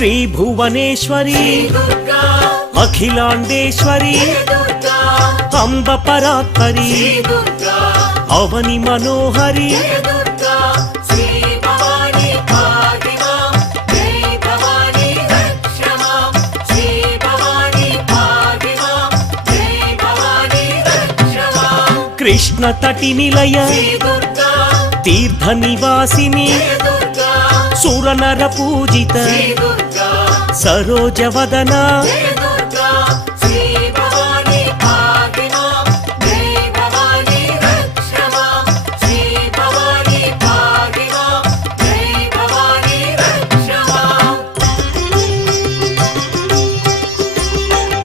శ్రీ భువనేశ్వరి అఖిలాండేశ్వరి అంబ పరాత్పరి అవని మనోహరి కృష్ణ తటి నిలయ తీర్థ నివాసిని సురనర పూజిత సరోజవదన